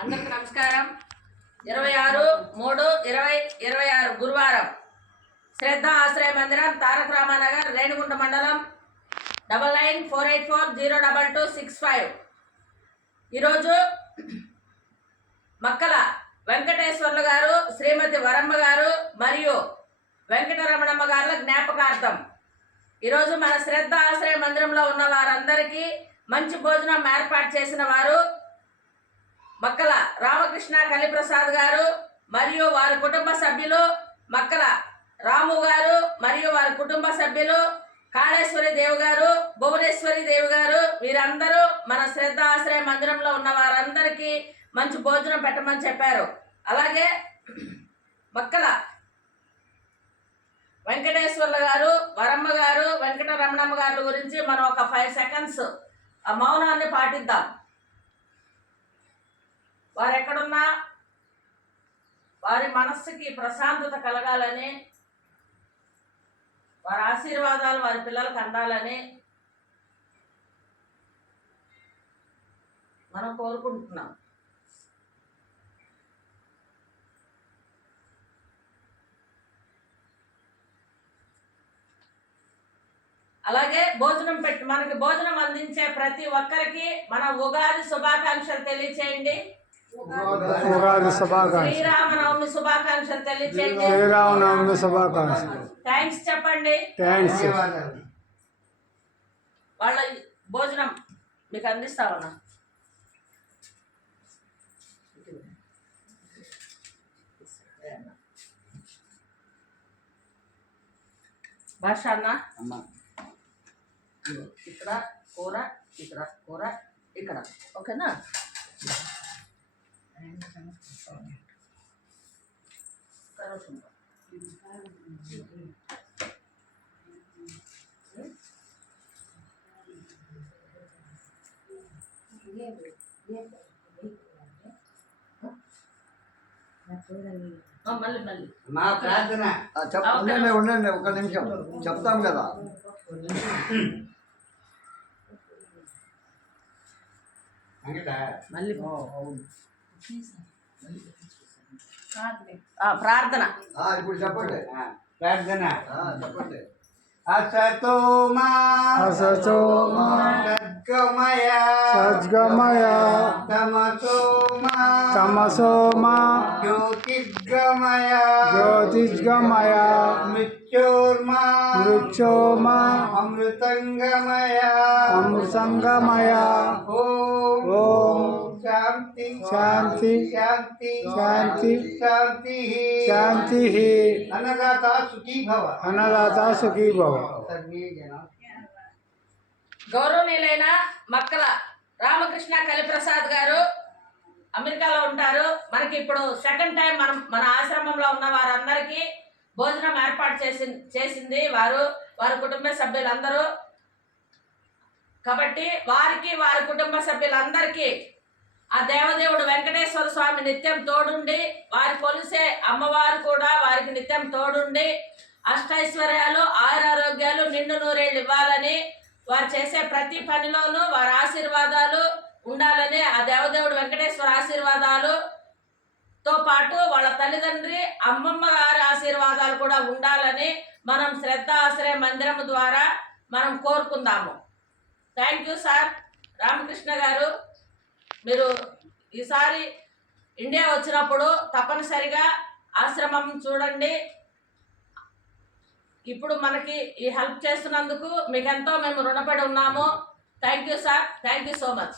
అందరికి నమస్కారం. 26/3/2026 గురువారం శ్రద్ధ ఆశ్రయ మందిరం, తారక రామానగర్, రేణిగుంట మండలం 9948402265. ఈరోజు మక్కల వెంకటేశ్వర్లు గారు, శ్రీమతి వరమ్మ గారు మరియు వెంకటరమణమ్మ గారుల జ్ఞాపకార్థం ఈరోజు మన శ్రద్ధ ఆశ్రయ మందిరంలో ఉన్న వారందరికీ మంచి భోజనం ఏర్పాటు చేసిన వారు మక్కల రామకృష్ణ కలిప్రసాద్ గారు మరియు వారి కుటుంబ సభ్యులు, మక్కల రాము గారు మరియు వారి కుటుంబ సభ్యులు, కాళేశ్వరి దేవి గారు, భువనేశ్వరి దేవి గారు, వీరందరూ మన శ్రద్ధ ఆశ్రయ మందిరంలో ఉన్న వారందరికీ మంచి భోజనం పెట్టమని చెప్పారు. అలాగే మక్కల వెంకటేశ్వర్ల గారు, వరమ్మ గారు, వెంకటరమణమ్మ గారి గురించి మనం ఒక 5 seconds ఆ మౌనాన్ని పాటిద్దాం. వారు ఎక్కడున్నా వారి మనస్సుకి ప్రశాంతత కలగాలని, వారి ఆశీర్వాదాలు వారి పిల్లలకు అందాలని మనం కోరుకుంటున్నాం. అలాగే మనకి భోజనం అందించే ప్రతి ఒక్కరికి మన ఉగాది శుభాకాంక్షలు తెలియచేయండి. శ్రీరామనవమి శుభాకాంక్షలు తెలియచేయండి. శ్రీరామనవమి శుభాకాంక్షలు. థ్యాంక్స్ చెప్పండి. థ్యాంక్స్. వాళ్ళ భోజనం మీకు అందిస్తామన్నా. భాష అన్న, ఇక్కడ కూర, ఇక్కడ కూర, ఇక్కడ ఓకేనా? మళ్ళీ మా ప్రార్థన ఉండండి ఒక నిమిషం చెప్తాం కదా. మళ్ళీ ప్రార్థన ఇప్పుడు చెప్పండి. ప్రార్థన చెప్పండి. అసతోమా సద్గమయ తమసోమా జ్యోతిర్గమయ మృత్యోర్మా అమృతంగమయ ఓం శాంతి శాంతి శాంతి శాంతి శాంతి శాంతి. అన్నదాత సుఖీ భవ. అన్నదాత సుఖీ భవ. గౌరవనీయులైన మక్కల రామకృష్ణ కలిప్రసాద్ గారు అమెరికాలో ఉంటారు. మనకి ఇప్పుడు 2nd టైం మన ఆశ్రమంలో ఉన్న వారందరికీ భోజనం ఏర్పాటు చేసింది వారి కుటుంబ సభ్యులందరూ. కాబట్టి వారి కుటుంబ సభ్యులందరికీ ఆ దేవదేవుడు వెంకటేశ్వర స్వామి నిత్యం తోడుండి, వారి కొలిసే అమ్మవారు కూడా వారికి నిత్యం తోడుండి అష్టైశ్వర్యాలు, ఆయురారోగ్యాలు, నిండు నూరేళ్ళు ఇవ్వాలని, వారు చేసే ప్రతి పనిలోనూ వారి ఆశీర్వాదాలు ఉండాలని, ఆ దేవదేవుడు వెంకటేశ్వర ఆశీర్వాదాలుతో పాటు వాళ్ళ తల్లిదండ్రి అమ్మమ్మ గారి ఆశీర్వాదాలు కూడా ఉండాలని మనం శ్రద్ధ ఆశ్రయ మందిరం ద్వారా మనం కోరుకుందాము. Thank you sir. రామకృష్ణ గారు, మీరు ఈసారి ఇండియా వచ్చినప్పుడు తప్పనిసరిగా ఆశ్రమం చూడండి. ఇప్పుడు మనకి ఈ హెల్ప్ చేస్తున్నందుకు మీకెంతో మేము రుణపడి ఉన్నాము. Thank you sir. Thank you so much.